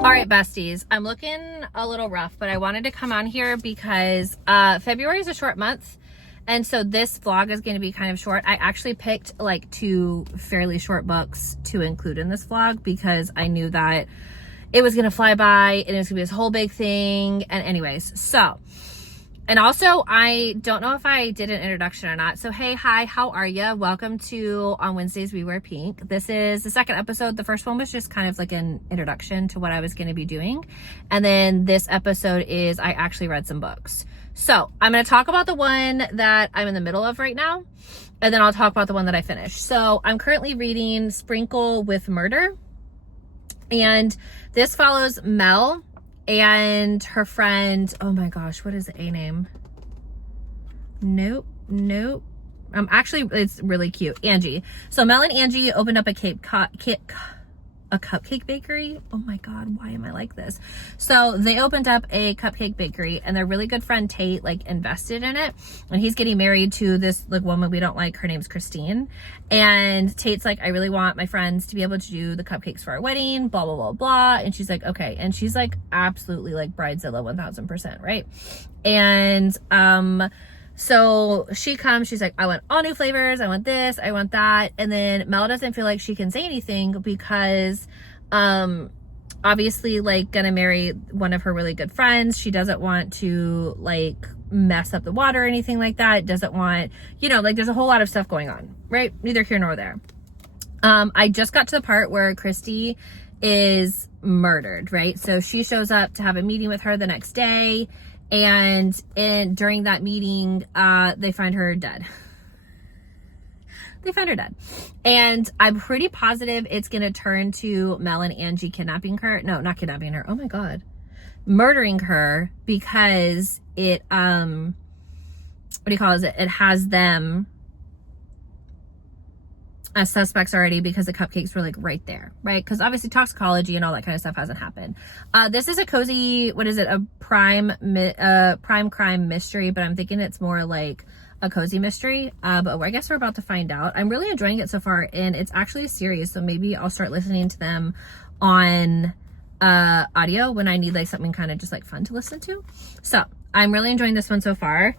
All right, besties, I'm looking a little rough, but I wanted to come on here because February is a short month. And so this vlog is going to be kind of short. I actually picked like 2 fairly short books to include in this vlog because I knew that it was going to fly by and it was going to be this whole big thing. And anyways, so, and also I don't know if I did an introduction or not. So, hey, hi, how are you? Welcome to On Wednesdays We Wear Pink. This is the second episode. The first one was just kind of like an introduction to what I was going to be doing. And then this episode is I actually read some books. So I'm going to talk about the one that I'm in the middle of right now, and then I'll talk about the one that I finished. So I'm currently reading Sprinkle with Murder, and this follows Mel and her friend. Oh my gosh, what is the A name? Nope. Actually, it's really cute. Angie. So Mel and Angie opened up a cupcake bakery. Oh my God, why am I like this? So they opened up a cupcake bakery, and their really good friend Tate like invested in it, and he's getting married to this like woman we don't like. Her name's Christine, and Tate's like, I really want my friends to be able to do the cupcakes for our wedding, blah blah blah blah. And she's like, okay. And she's like absolutely like bridezilla 1000%, right? And so she comes, she's like, I want all new flavors. I want this, I want that. And then Mel doesn't feel like she can say anything because, obviously like gonna marry one of her really good friends. She doesn't want to like mess up the water or anything like that. Doesn't want, you know, like there's a whole lot of stuff going on, right? Neither here nor there. I just got to the part where Christy is murdered, right? So she shows up to have a meeting with her the next day. And during that meeting, they find her dead. They find her dead. And I'm pretty positive it's going to turn to Mel and Angie kidnapping her. No, not kidnapping her. Oh my God. Murdering her because it, what do you call it? It has them as suspects already because the cupcakes were like right there, right? Because obviously toxicology and all that kind of stuff hasn't happened. This is a cozy, what is it? A prime crime mystery, but I'm thinking it's more like a cozy mystery. But I guess we're about to find out. I'm really enjoying it so far, and it's actually a series, so maybe I'll start listening to them on audio when I need like something kind of just like fun to listen to. So I'm really enjoying this one so far.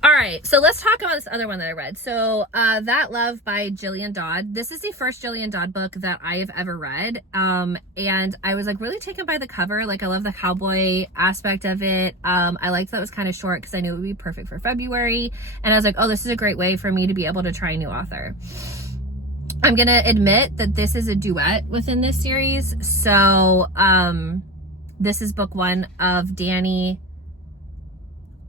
All right, so let's talk about this other one that I read. So That Love by Gillian Dodd. This is the first Gillian Dodd book that I have ever read. And I was like really taken by the cover. Like I love the cowboy aspect of it. I liked that it was kind of short because I knew it would be perfect for February. And I was like, oh, this is a great way for me to be able to try a new author. I'm going to admit that this is a duet within this series. So this is book 1 of Danny.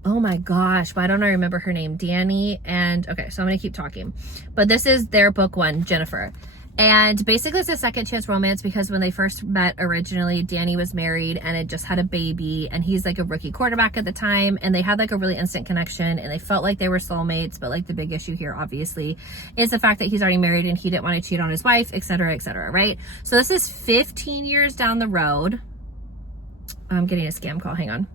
Oh my gosh, why don't I remember her name? Danny and, okay, so I'm going to keep talking. But this is their book 1, Jennifer. And basically it's a second chance romance because when they first met originally, Danny was married and had just had a baby, and he's like a rookie quarterback at the time, and they had like a really instant connection and they felt like they were soulmates. But like the big issue here obviously is the fact that he's already married and he didn't want to cheat on his wife, etc., right? So this is 15 years down the road. I'm getting a scam call, hang on.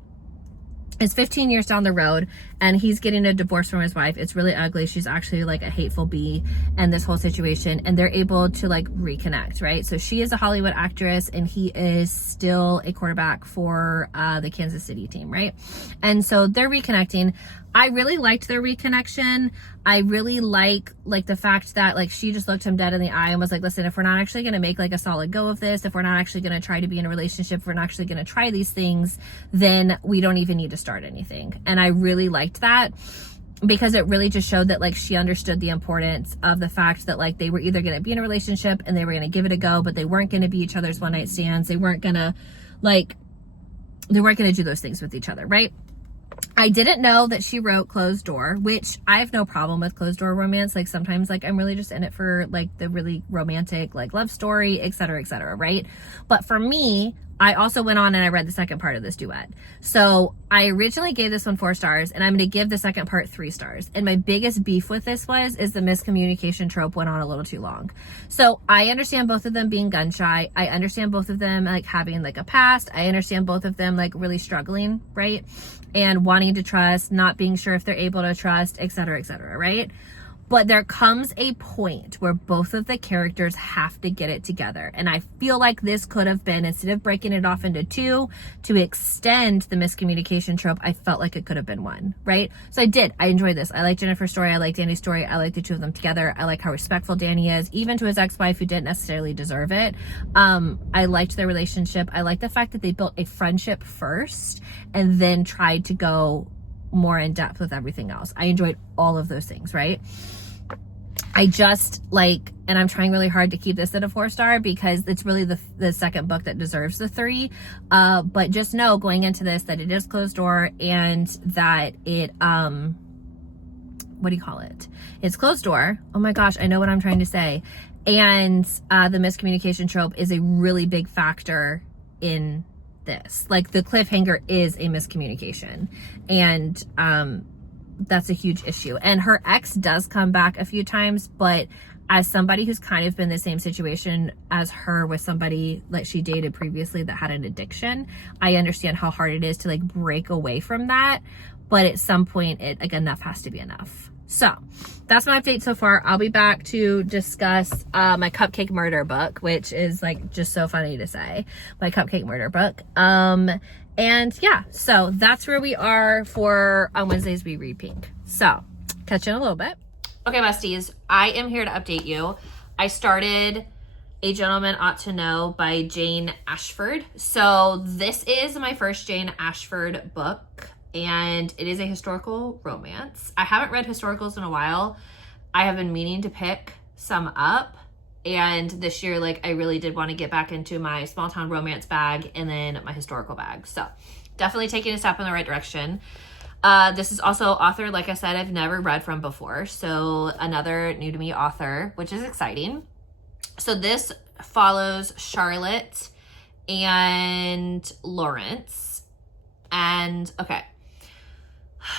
It's 15 years down the road, and he's getting a divorce from his wife. It's really ugly. She's actually like a hateful bee, and this whole situation, and they're able to like reconnect, right? So she is a Hollywood actress and he is still a quarterback for the Kansas City team, right? And so they're reconnecting. I really liked their reconnection. I really like the fact that like she just looked him dead in the eye and was like, listen, if we're not actually going to make like a solid go of this, if we're not actually going to try to be in a relationship, if we're not actually going to try these things, then we don't even need to start anything. And I really liked that because it really just showed that like she understood the importance of the fact that like they were either going to be in a relationship and they were going to give it a go, but they weren't going to be each other's one night stands. They weren't going to do those things with each other, right? I didn't know that she wrote Closed Door, which I have no problem with closed door romance. Like sometimes like I'm really just in it for like the really romantic like love story, etc., right? But for me, I also went on and I read the second part of this duet. So I originally gave this one 4 stars, and I'm going to give the second part 3 stars. And my biggest beef with this is the miscommunication trope went on a little too long. So I understand both of them being gun shy. I understand both of them like having like a past. I understand both of them like really struggling, right? And wanting to trust, not being sure if they're able to trust, etc., right? But there comes a point where both of the characters have to get it together. And I feel like this could have been, instead of breaking it off into two to extend the miscommunication trope, I felt like it could have been one, right? So I did. I enjoyed this. I like Jennifer's story. I like Danny's story. I like the two of them together. I like how respectful Danny is, even to his ex-wife who didn't necessarily deserve it. I liked their relationship. I like the fact that they built a friendship first and then tried to go more in depth with everything else. I enjoyed all of those things, right? I just like, and I'm trying really hard to keep this at a 4-star because it's really the second book that deserves the 3. But just know going into this that it is closed door and that it, what do you call it? It's closed door. Oh my gosh, I know what I'm trying to say. And the miscommunication trope is a really big factor in this. Like the cliffhanger is a miscommunication, and that's a huge issue. And her ex does come back a few times, but as somebody who's kind of been the same situation as her with somebody that she dated previously that had an addiction, I understand how hard it is to like break away from that. But at some point, enough has to be enough. So that's my update so far. I'll be back to discuss my Cupcake Murder book, which is like just so funny to say, my Cupcake Murder book. And yeah, so that's where we are for on Wednesdays We Read Pink. So catch you in a little bit. Okay, besties, I am here to update you. I started A Gentleman Ought to Know by Jane Ashford. So this is my first Jane Ashford book, and it is a historical romance. I haven't read historicals in a while. I have been meaning to pick some up, and this year, like, I really did want to get back into my small town romance bag and then my historical bag. So definitely taking a step in the right direction. This is also author, like I said, I've never read from before. So another new to me author, which is exciting. So this follows Charlotte and Lawrence. And okay,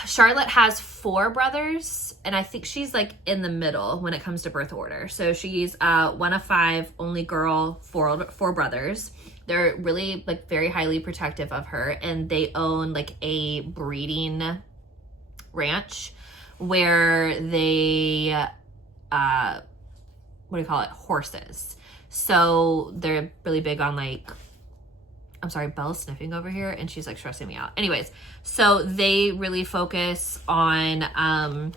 Charlotte has 4 brothers, and I think she's like in the middle when it comes to birth order. So she's one of 5, only girl, 4 brothers. They're really like very highly protective of her, and they own like a breeding ranch where they what do you call it, horses. So they're really big on like, I'm sorry, Belle's sniffing over here and she's like stressing me out. Anyways, so they really focus on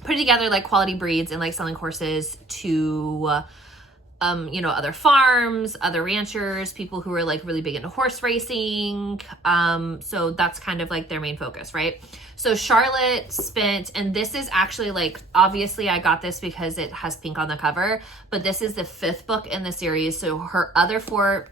putting together like quality breeds and like selling horses to you know, other farms, other ranchers, people who are like really big into horse racing. So that's kind of like their main focus, right? So Charlotte spent, and this is actually like, obviously I got this because it has pink on the cover, but this is the 5th book in the series. So her other 4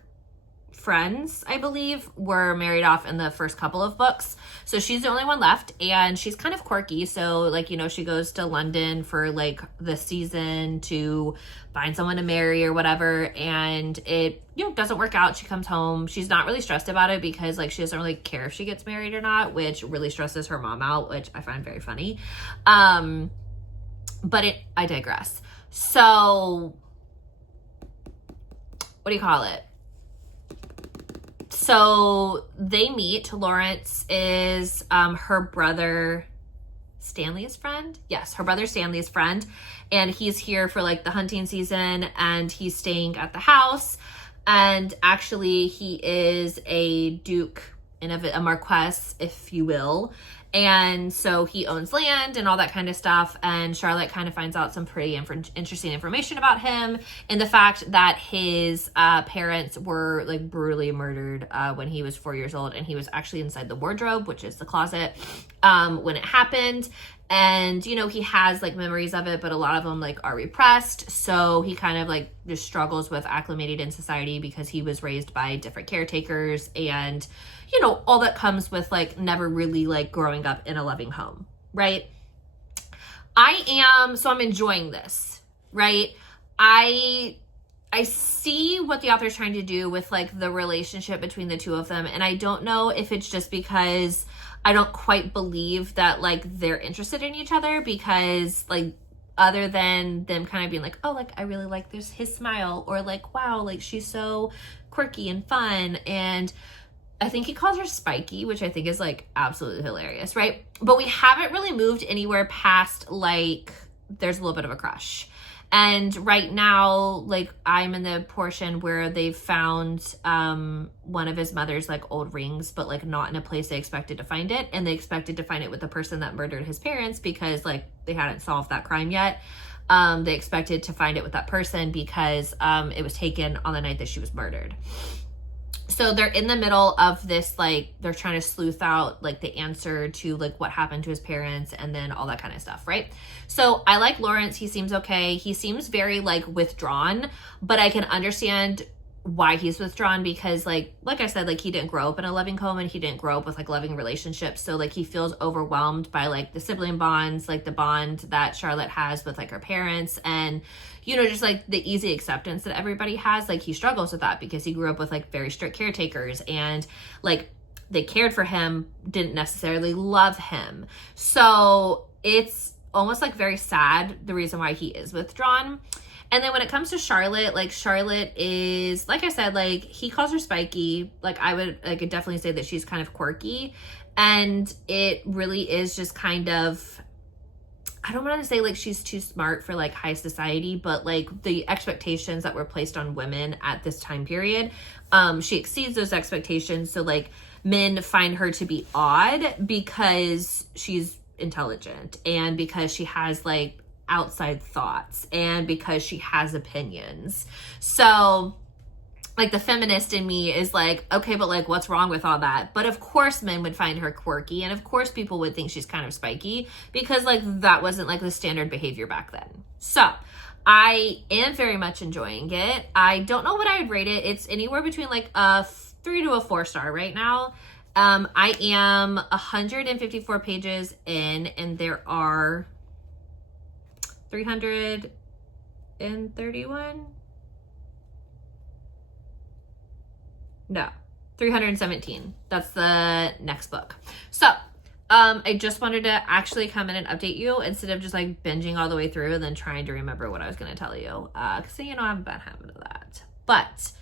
friends, I believe, were married off in the first couple of books. So she's the only one left, and she's kind of quirky. So like, you know, she goes to London for like the season to find someone to marry or whatever, and it, you know, doesn't work out. She comes home. She's not really stressed about it because like she doesn't really care if she gets married or not, which really stresses her mom out, which I find very funny. But I digress. So what do you call it? So they meet. Lawrence is her brother Stanley's friend. Yes, her brother Stanley's friend. And he's here for like the hunting season, and he's staying at the house. And actually he is a duke and a marquess, if you will. And so he owns land and all that kind of stuff. And Charlotte kind of finds out some pretty interesting information about him, and the fact that his parents were like brutally murdered when he was 4 years old, and he was actually inside the wardrobe, which is the closet, when it happened. And, you know, he has like memories of it, but a lot of them like are repressed. So he kind of like just struggles with acclimating in society because he was raised by different caretakers, and, you know, all that comes with like never really like growing up in a loving home, right? So I'm enjoying this, right? I see what the author's trying to do with like the relationship between the two of them. And I don't know if it's just because I don't quite believe that like they're interested in each other, because like other than them kind of being like, oh, like I really like his smile, or like, wow, like she's so quirky and fun. And I think he calls her Spiky, which I think is like absolutely hilarious, right? But we haven't really moved anywhere past like there's a little bit of a crush. And right now, like, I'm in the portion where they've found one of his mother's like old rings, but like not in a place they expected to find it. And they expected to find it with the person that murdered his parents because like they hadn't solved that crime yet. They expected to find it with that person because it was taken on the night that she was murdered. So they're in the middle of this, like, they're trying to sleuth out like the answer to like what happened to his parents and then all that kind of stuff, right? So I like Lawrence. He seems okay. He seems very like withdrawn, but I can understand why he's withdrawn because like I said, like he didn't grow up in a loving home and he didn't grow up with like loving relationships. So like he feels overwhelmed by like the sibling bonds, like the bond that Charlotte has with like her parents and, you know, just like the easy acceptance that everybody has. Like he struggles with that because he grew up with like very strict caretakers and like they cared for him, didn't necessarily love him. So it's almost like very sad the reason why he is withdrawn. And then when it comes to Charlotte, like Charlotte is, like I said, like he calls her spiky. Like I would definitely say that she's kind of quirky. And it really is just kind of, I don't want to say like she's too smart for like high society, but like the expectations that were placed on women at this time period, she exceeds those expectations. So like men find her to be odd because she's intelligent and because she has like outside thoughts and because she has opinions. So like the feminist in me is like, okay, but like what's wrong with all that? But of course men would find her quirky and of course people would think she's kind of spiky because like that wasn't like the standard behavior back then. So I am very much enjoying it. I don't know what I would rate it. It's anywhere between like a 3 to a 4 star right now. I am 154 pages in and there are 331? No, 317. That's the next book. So, I just wanted to actually come in and update you instead of just like binging all the way through and then trying to remember what I was going to tell you. Cause you know, I have a bad habit of that. But,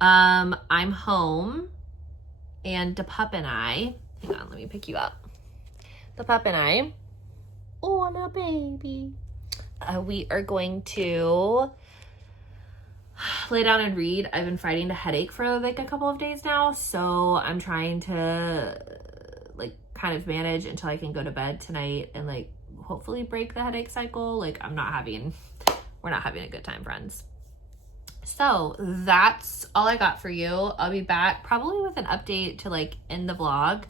I'm home and the pup and I, hang on, let me pick you up. The pup and I, oh, no baby. We are going to lay down and read. I've been fighting a headache for like a couple of days now, so I'm trying to like kind of manage until I can go to bed tonight and like hopefully break the headache cycle. Like we're not having a good time, friends. So that's all I got for you. I'll be back probably with an update to like end the vlog.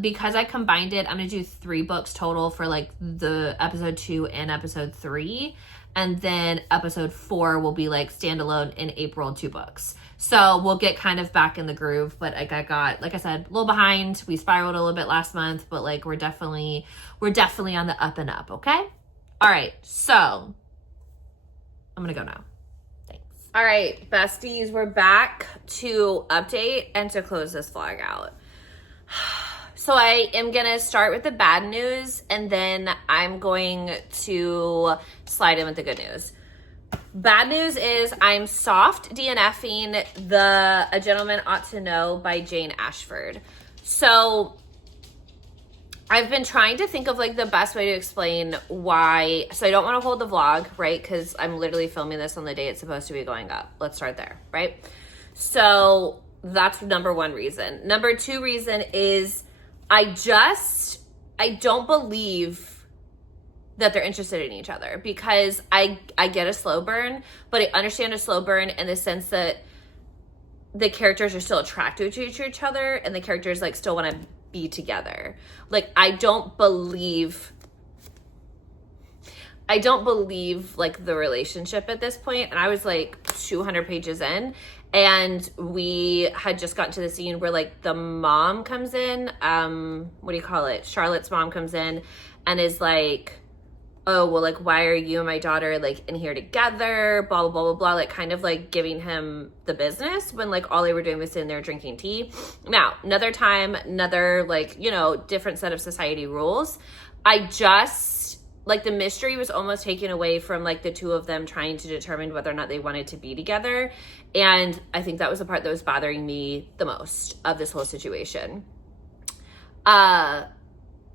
Because I combined it, I'm gonna do 3 books total for like the episode 2 and episode 3. And then episode 4 will be like standalone in April, 2 books. So we'll get kind of back in the groove, but like I got, like I said, a little behind. We spiraled a little bit last month, but like we're definitely on the up and up. Okay. All right. So I'm going to go now. Thanks. All right, besties, we're back to update and to close this vlog out. So I am going to start with the bad news and then I'm going to slide in with the good news. Bad news is I'm soft DNFing the A Gentleman Ought to Know by Jane Ashford. So I've been trying to think of like the best way to explain why. So I don't want to hold the vlog, right? Because I'm literally filming this on the day it's supposed to be going up. Let's start there, right? So that's number 1 reason. Number 2 reason is I don't believe that they're interested in each other because I get a slow burn, but I understand a slow burn in the sense that the characters are still attracted to each other and the characters like still want to be together. Like I don't believe like the relationship at this point. And I was like 200 pages in and we had just gotten to the scene where like the mom comes in, what do you call it? Charlotte's mom comes in and is like, oh, well, like, why are you and my daughter like in here together? Blah, blah, blah, blah, blah. Like kind of like giving him the business when like all they were doing was sitting there drinking tea. Now, another time, another like, you know, different set of society rules. I just, like the mystery was almost taken away from like the two of them trying to determine whether or not they wanted to be together. And I think that was the part that was bothering me the most of this whole situation.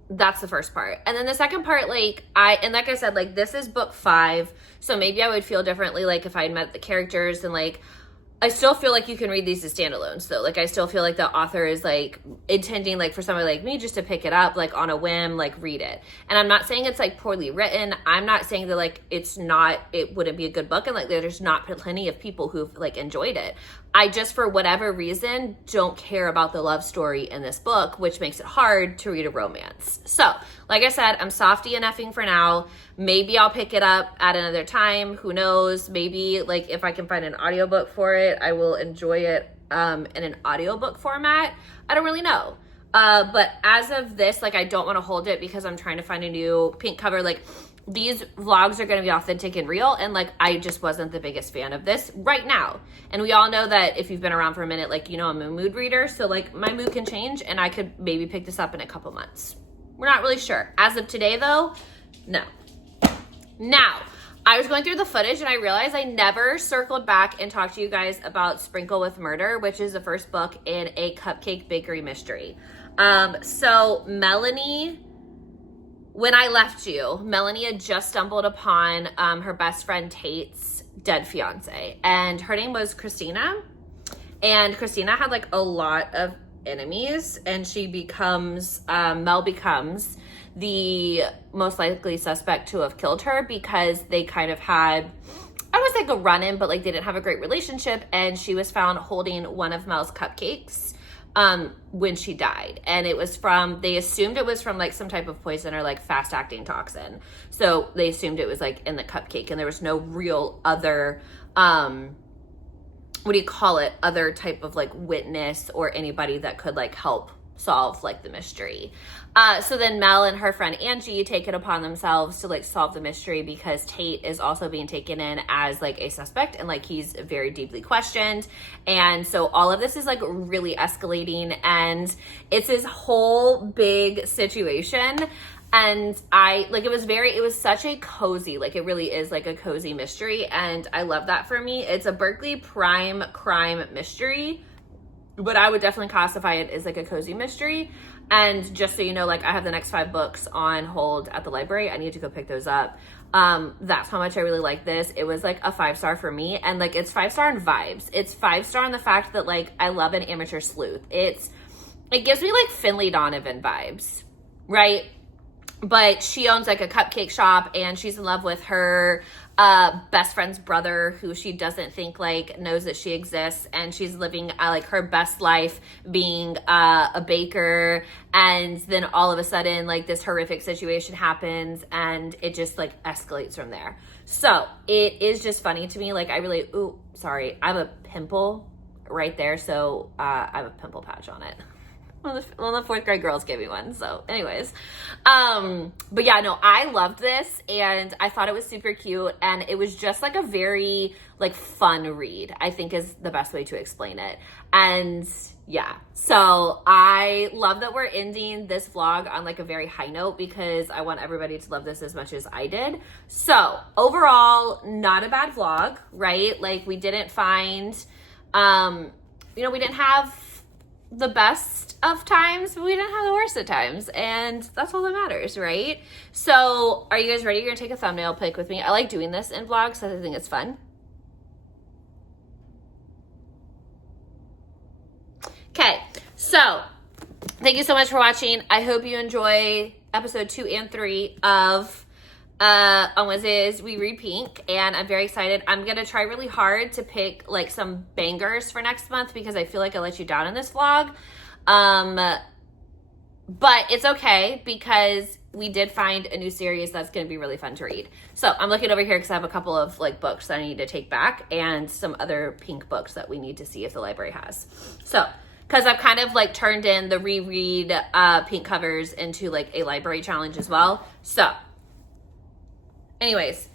that's the first part. And then the second part, like like I said, like this is book 5. So maybe I would feel differently like if I had met the characters, and like I still feel like you can read these as standalones though. Like I still feel like the author is like intending like for somebody like me just to pick it up like on a whim, like read it. And I'm not saying it's like poorly written. I'm not saying that like it wouldn't be a good book, and like there's not plenty of people who've like enjoyed it. I just, for whatever reason, don't care about the love story in this book, which makes it hard to read a romance. So, like I said, I'm softy and effing for now. Maybe I'll pick it up at another time. Who knows? Maybe, like, if I can find an audiobook for it, I will enjoy it in an audiobook format. I don't really know. But as of this, like, I don't want to hold it because I'm trying to find a new pink cover. Like, these vlogs are going to be authentic and real, and like I just wasn't the biggest fan of this right now. And we all know that if you've been around for a minute, like, you know, I'm a mood reader, so like my mood can change and I could maybe pick this up in a couple months. We're not really sure. As of today though, no. Now, I was going through the footage and I realized I never circled back and talked to you guys about Sprinkle with Murder, which is the first book in a cupcake bakery mystery. So Melanie, when I left you, Melanie had just stumbled upon her best friend Tate's dead fiance, and her name was Christina. And Christina had like a lot of enemies, and Mel becomes the most likely suspect to have killed her because they kind of had, I was like a run-in, but like they didn't have a great relationship, and she was found holding one of Mel's cupcakes when she died. And they assumed it was from like some type of poison or like fast acting toxin. So they assumed it was like in the cupcake, and there was no real other, other type of like witness or anybody that could like help solve like the mystery. So then Mel and her friend Angie take it upon themselves to like solve the mystery because Tate is also being taken in as like a suspect, and like he's very deeply questioned. And so all of this is like really escalating, and it's this whole big situation. And it was such a cozy, like it really is like a cozy mystery, and I love that for me. It's a Berkeley Prime crime mystery, but I would definitely classify it as like a cozy mystery. And just so you know, like I have the next 5 books on hold at the library. I need to go pick those up. That's how much I really like this. It was like a 5-star for me, and like it's 5-star in vibes. It's 5-star in the fact that like I love an amateur sleuth. It gives me like Finley Donovan vibes, right? But she owns like a cupcake shop, and she's in love with her best friend's brother, who she doesn't think like knows that she exists, and she's living like her best life being a baker. And then all of a sudden like this horrific situation happens, and it just like escalates from there. So it is just funny to me. Like I have a pimple right there, so I have a pimple patch on it. One of the 4th grade girls gave me one. So anyways, but yeah, no, I loved this, and I thought it was super cute, and it was just like a very like fun read, I think is the best way to explain it. And yeah, so I love that we're ending this vlog on like a very high note, because I want everybody to love this as much as I did. So overall, not a bad vlog, right? Like we didn't find, we didn't have the best of times, but we didn't have the worst of times, and that's all that matters, right? So are you guys ready? You're gonna take a thumbnail pic with me. I like doing this in vlogs, I think it's fun. Okay, so thank you so much for watching. I hope you enjoy episode 2 and 3 of on Wednesdays We Read Pink, and I'm very excited. I'm gonna try really hard to pick like some bangers for next month, because I feel like I let you down in this vlog, but it's okay because we did find a new series that's gonna be really fun to read. So I'm looking over here because I have a couple of like books that I need to take back, and some other pink books that we need to see if the library has. So because I've kind of like turned in the reread pink covers into like a library challenge as well. So anyways,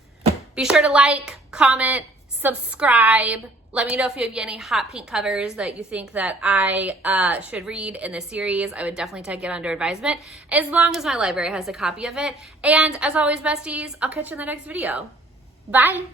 be sure to like, comment, subscribe. Let me know if you have any hot pink covers that you think that I should read in this series. I would definitely take it under advisement, as long as my library has a copy of it. And as always, besties, I'll catch you in the next video. Bye.